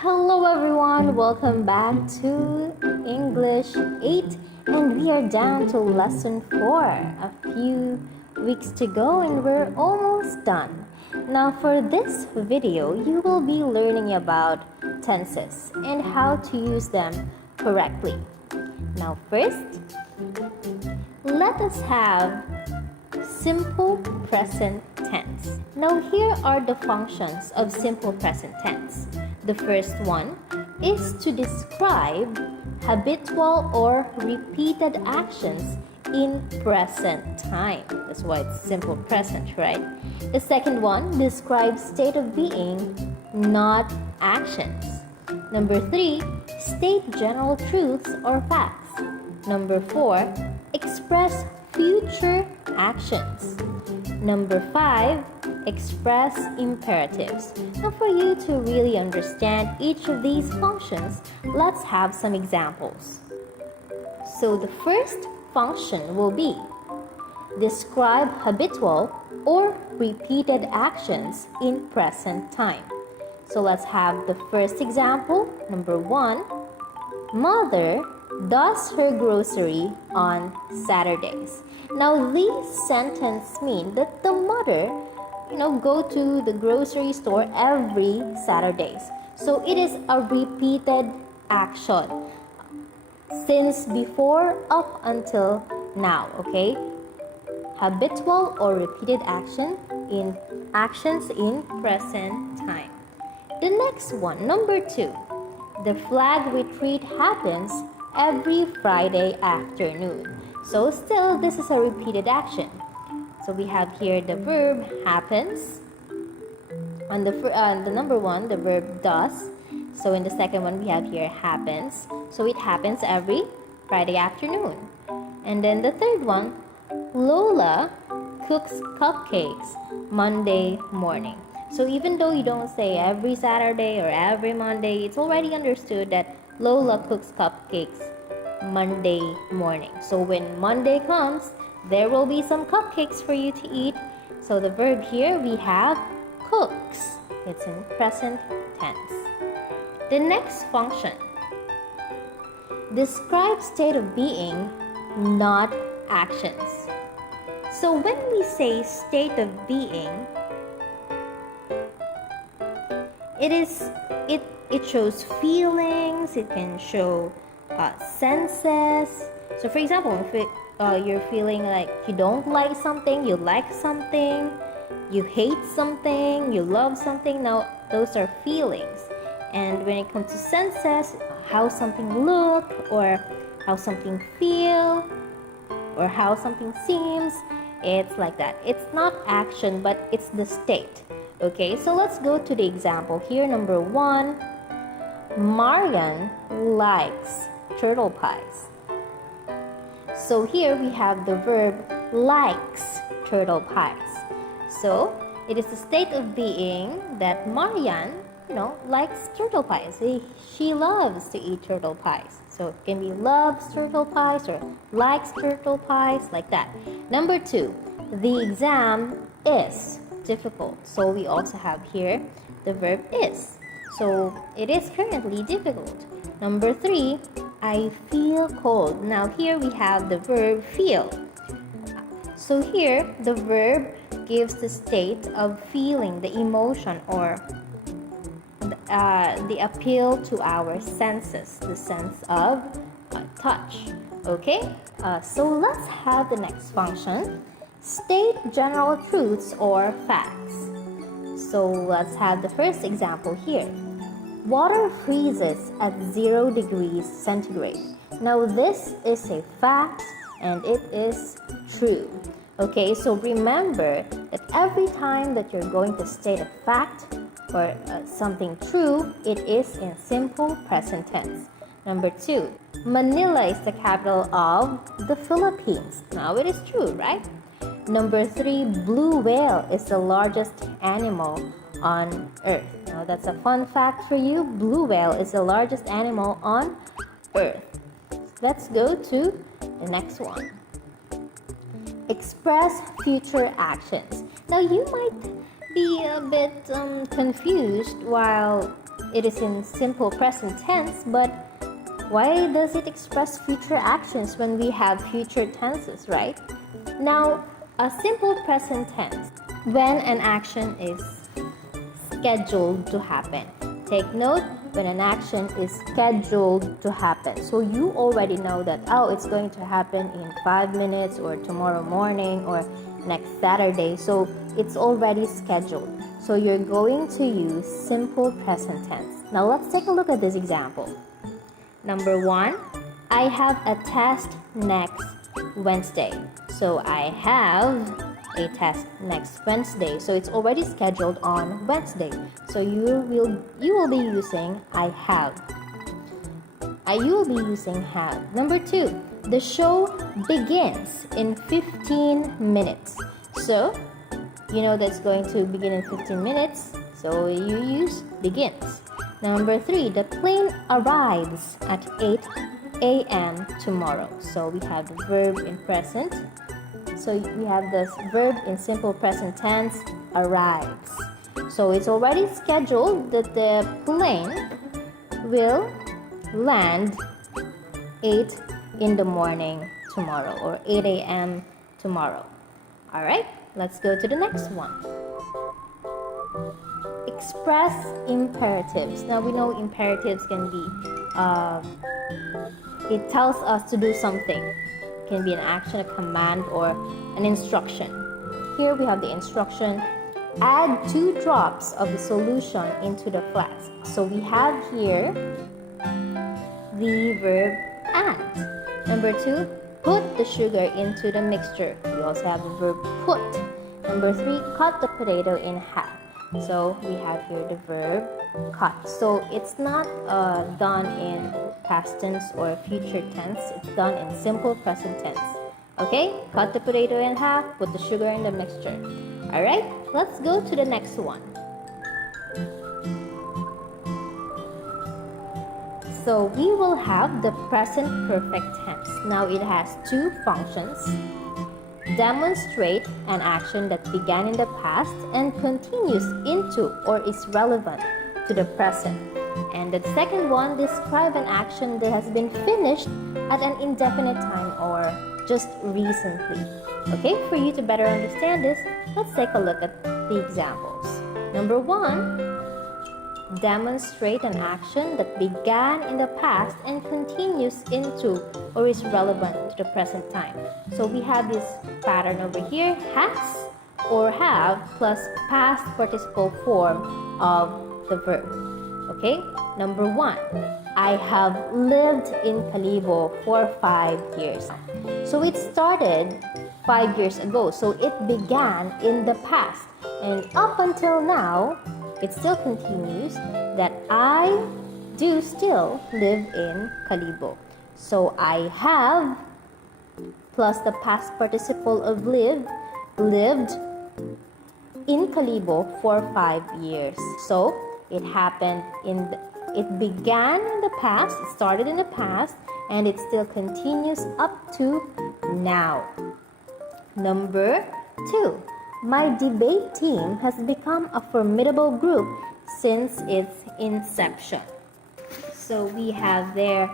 Hello everyone, welcome back to English 8 and we are down to lesson 4. A few weeks to go and we're almost done. Now for this video, you will be learning about tenses and how to use them correctly. Now first, let us have simple present tense. Now here are the functions of simple present tense. The first one is to describe habitual or repeated actions in present time. That's why it's simple present, right? The second one describes state of being, not actions. Number 3, state general truths or facts. Number 4, express future actions. Number 5, express imperatives. Now for you to really understand each of these functions, let's have some examples. So the first function will be describe habitual or repeated actions in present time. So let's have the first example. Number 1, mother does her grocery on Saturdays. Now these sentences mean that the mother, go to the grocery store every Saturdays. So it is a repeated action since before up until now, okay? Habitual or repeated actions in present time. The next one, number 2. The flag retreat happens every Friday afternoon. So still, this is a repeated action. So we have here the verb happens. On the number 1, the verb does. So in the second one, we have here happens. So it happens every Friday afternoon. And then the third one, Lola cooks cupcakes Monday morning. So even though you don't say every Saturday or every Monday, it's already understood that Lola cooks cupcakes Monday morning. So when Monday comes, there will be some cupcakes for you to eat. So the verb here we have cooks. It's in present tense. The next function, describe state of being, not actions. So when we say state of being, it shows feelings, it can show senses. So for example, if you're feeling like you don't like something, you like something, you hate something, you love something, now those are feelings. And when it comes to senses, how something look or how something feel or how something seems, it's like that. It's not action, but it's the state. Okay, so let's go to the example here. Number 1, Marian likes turtle pies. So here we have the verb likes turtle pies. So it is the state of being that Marian, likes turtle pies. She loves to eat turtle pies. So it can be loves turtle pies or likes turtle pies, like that. Number 2, the exam is difficult. So we also have here the verb is. So it is currently difficult. Number 3, I feel cold. Now here we have the verb feel. So here the verb gives the state of feeling, the emotion or the appeal to our senses, the sense of touch. Okay, so let's have the next function, state general truths or facts. So let's have the first example here. Water freezes at 0 degrees centigrade. Now this is a fact and it is true. Okay, so remember that every time that you're going to state a fact or something true, it is in simple present tense. Number 2, Manila is the capital of the Philippines. Now it is true, right? Number 3, blue whale is the largest animal on earth. Now that's a fun fact for you. Blue whale is the largest animal on earth. Let's go to the next one. Express future actions. Now you might be a bit confused while it is in simple present tense, but why does it express future actions when we have future tenses, right? Now, a simple present tense, when an action is scheduled to happen. Take note, when an action is scheduled to happen. So you already know that, oh, it's going to happen in 5 minutes or tomorrow morning or next Saturday. So it's already scheduled. So you're going to use simple present tense. Now let's take a look at this example. Number 1, I have a test next Wednesday. So I have a test next Wednesday. So it's already scheduled on Wednesday. So you will be using I have. You will be using have. Number 2, the show begins in 15 minutes. So you know that's going to begin in 15 minutes. So you use begins. Number 3, the plane arrives at 8 a.m. tomorrow. So we have the verb in present. So we have this verb in simple present tense, arrives. So it's already scheduled that the plane will land 8 in the morning tomorrow or 8 a.m. tomorrow. Alright, let's go to the next one. Express imperatives. Now we know imperatives can be, it tells us to do something. It can be an action, a command, or an instruction. Here we have the instruction, add 2 drops of the solution into the flask. So we have here the verb add. Number 2, put the sugar into the mixture. We also have the verb put. Number 3, cut the potato in half. So we have here the verb cut. So it's not done in past tense or future tense. It's done in simple present tense. Okay, cut the potato in half, put the sugar in the mixture. Alright, let's go to the next one. So we will have the present perfect tense. Now it has 2 functions. Demonstrate an action that began in the past and continues into or is relevant to the present. And the second one, describe an action that has been finished at an indefinite time or just recently. Okay, for you to better understand this, let's take a look at the examples. Number 1, demonstrate an action that began in the past and continues into or is relevant to the present time. So we have this pattern over here, has or have plus past participle form of the verb. Okay, number 1, I have lived in Kalibo for 5 years. So it started 5 years ago. So it began in the past. And up until now, it still continues that I do still live in Kalibo. So I have plus the past participle of live, lived in Kalibo for 5 years. So it happened it began in the past, it started in the past, and it still continues up to now. Number 2, my debate team has become a formidable group since its inception. So we have there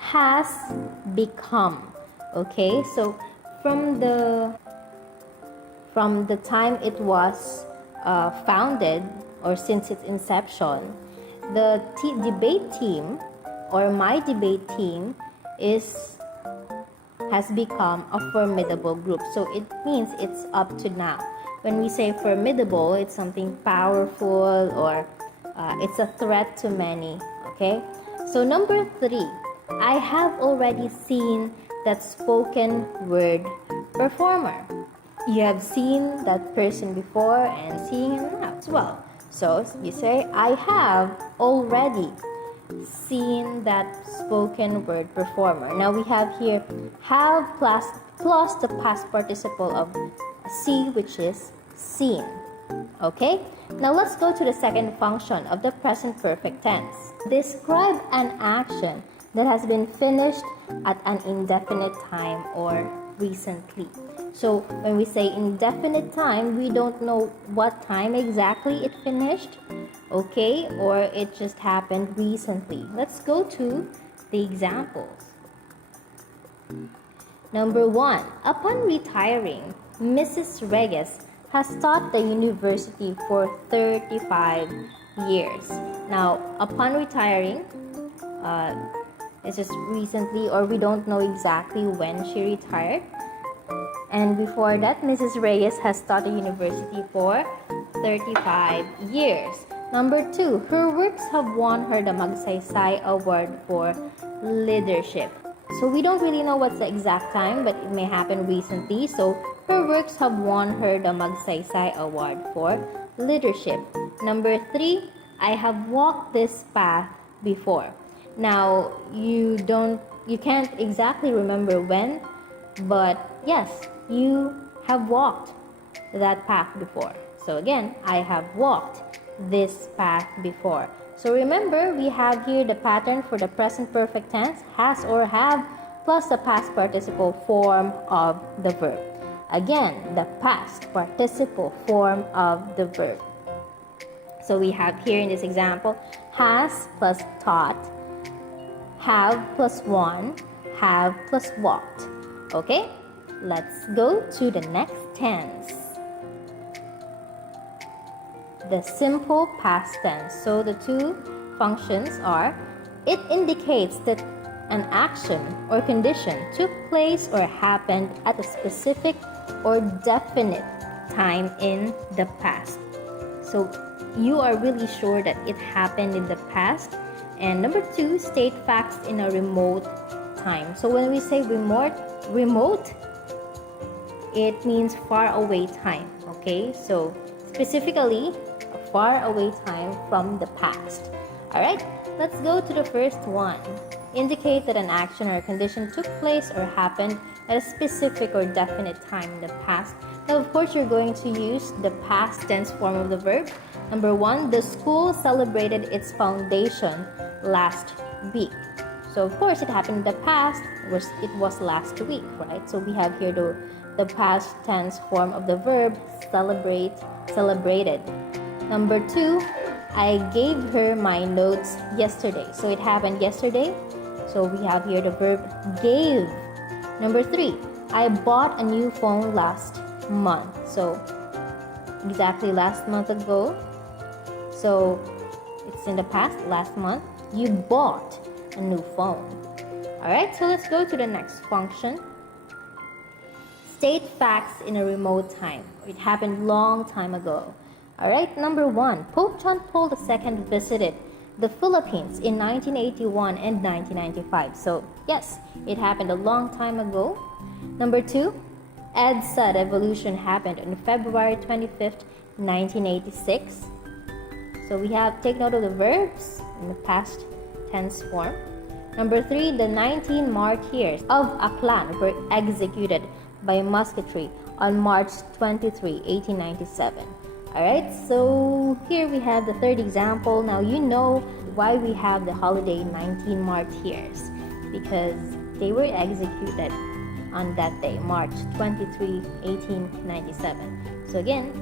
has become. Okay, so from the time it was founded or since its inception, the debate team or my debate team has become a formidable group. So it means it's up to now. When we say formidable, it's something powerful or it's a threat to many. Okay, so number 3, I have already seen that spoken word performer. You have seen that person before and seeing him now as well. So you say, I have already seen that spoken word performer. Now we have here have plus the past participle of see, which is seen. Okay, now let's go to the second function of the present perfect tense. Describe an action that has been finished at an indefinite time or recently. So when we say indefinite time, we don't know what time exactly it finished, okay, or it just happened recently. Let's go to the examples. Number 1. Upon retiring, Mrs. Regis has taught the university for 35 years. Now, upon retiring, it's just recently, or we don't know exactly when she retired. And before that, Mrs. Reyes has taught the university for 35 years. Number 2, her works have won her the Magsaysay Award for Leadership. So we don't really know what's the exact time, but it may happen recently. So her works have won her the Magsaysay Award for Leadership. Number 3, I have walked this path before. Now you can't exactly remember when, but yes, you have walked that path before. So again, I have walked this path before. So remember, we have here the pattern for the present perfect tense, has or have, plus the past participle form of the verb. Again, the past participle form of the verb. So we have here in this example, has plus taught, have plus won, have plus walked. Okay, let's go to the next tense. The simple past tense. So the two functions are, it indicates that an action or condition took place or happened at a specific or definite time in the past. So you are really sure that it happened in the past. And number 2, state facts in a remote time. So when we say remote, it means far away time. Okay, so specifically a far away time from the past. All right, let's go to the first one. Indicate that an action or condition took place or happened at a specific or definite time in the past. Now, of course, you're going to use the past tense form of the verb. Number 1, the school celebrated its foundation last week. So, of course, it happened in the past. It was last week, right? So we have here the past tense form of the verb celebrated. Number 2, I gave her my notes yesterday. So it happened yesterday. So we have here the verb gave. Number 3, I bought a new phone last month. So exactly last month ago. So it's in the past, last month. You bought a new phone. Alright, so let's go to the next function. State facts in a remote time. It happened long time ago. Alright, number 1, Pope John Paul II visited the Philippines in 1981 and 1995. So yes, it happened a long time ago. Number 2, EDSA revolution happened on February 25th, 1986. So we have take note of the verbs in the past tense form. Number 3, the 19 martyrs of Aklan were executed by musketry on March 23, 1897. Alright, so here we have the third example. Now you know why we have the holiday 19 martyrs, because they were executed on that day, March 23, 1897. So again,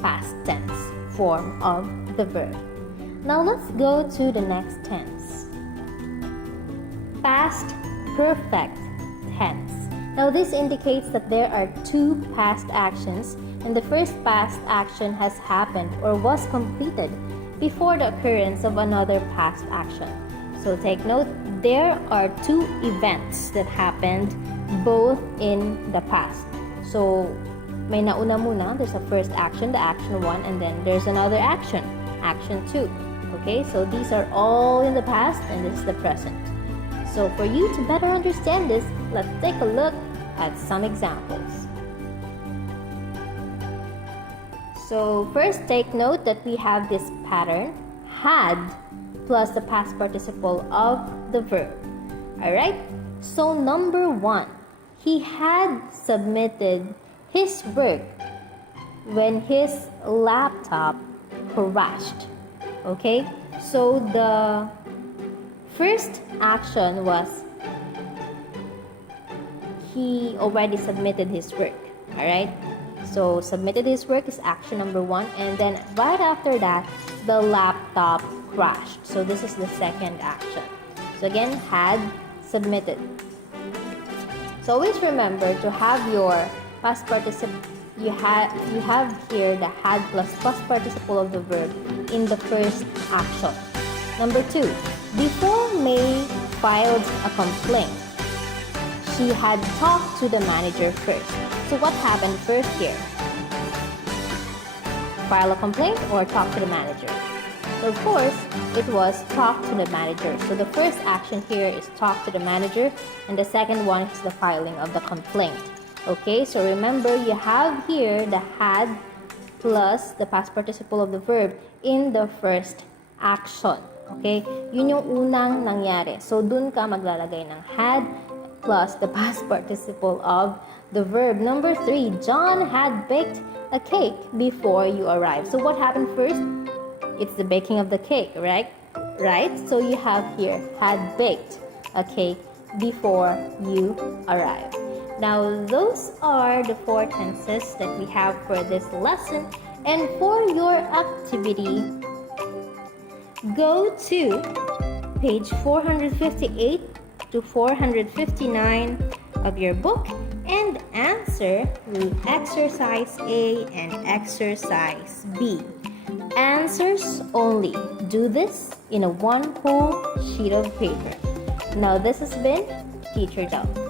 past tense form of the verb. Now let's go to the next tense. Past perfect tense. Now this indicates that there are two past actions, and the first past action has happened or was completed before the occurrence of another past action. So take note, there are two events that happened both in the past. So may nauna muna, there's a first action, the action 1, and then there's another action 2. Okay, so these are all in the past and this is the present. So for you to better understand this, let's take a look at some examples. So first, take note that we have this pattern, had plus the past participle of the verb. Alright, so number 1, he had submitted his work when his laptop crashed. Okay, so the first action was he already submitted his work. Alright? So, submitted his work is action number 1. And then, right after that, the laptop crashed. So, this is the second action. So, again, had submitted. So, always remember to have your past participle. You have here the had plus past participle of the verb in the first action. Number 2, before May filed a complaint, she had talked to the manager first. So what happened first here? File a complaint or talk to the manager? So of course, it was talk to the manager. So the first action here is talk to the manager, and the second one is the filing of the complaint. Okay, so remember you have here the had plus the past participle of the verb in the first action. Okay, yun yung unang nangyari. So dun ka maglalagay ng had plus the past participle of the verb. Number 3, John had baked a cake before you arrived. So what happened first? It's the baking of the cake, right? Right? So you have here had baked a cake before you arrived. Now, those are the 4 tenses that we have for this lesson. And for your activity, go to page 458 to 459 of your book and answer exercise A and exercise B. Answers only. Do this in a one whole sheet of paper. Now, this has been Teacher Dove.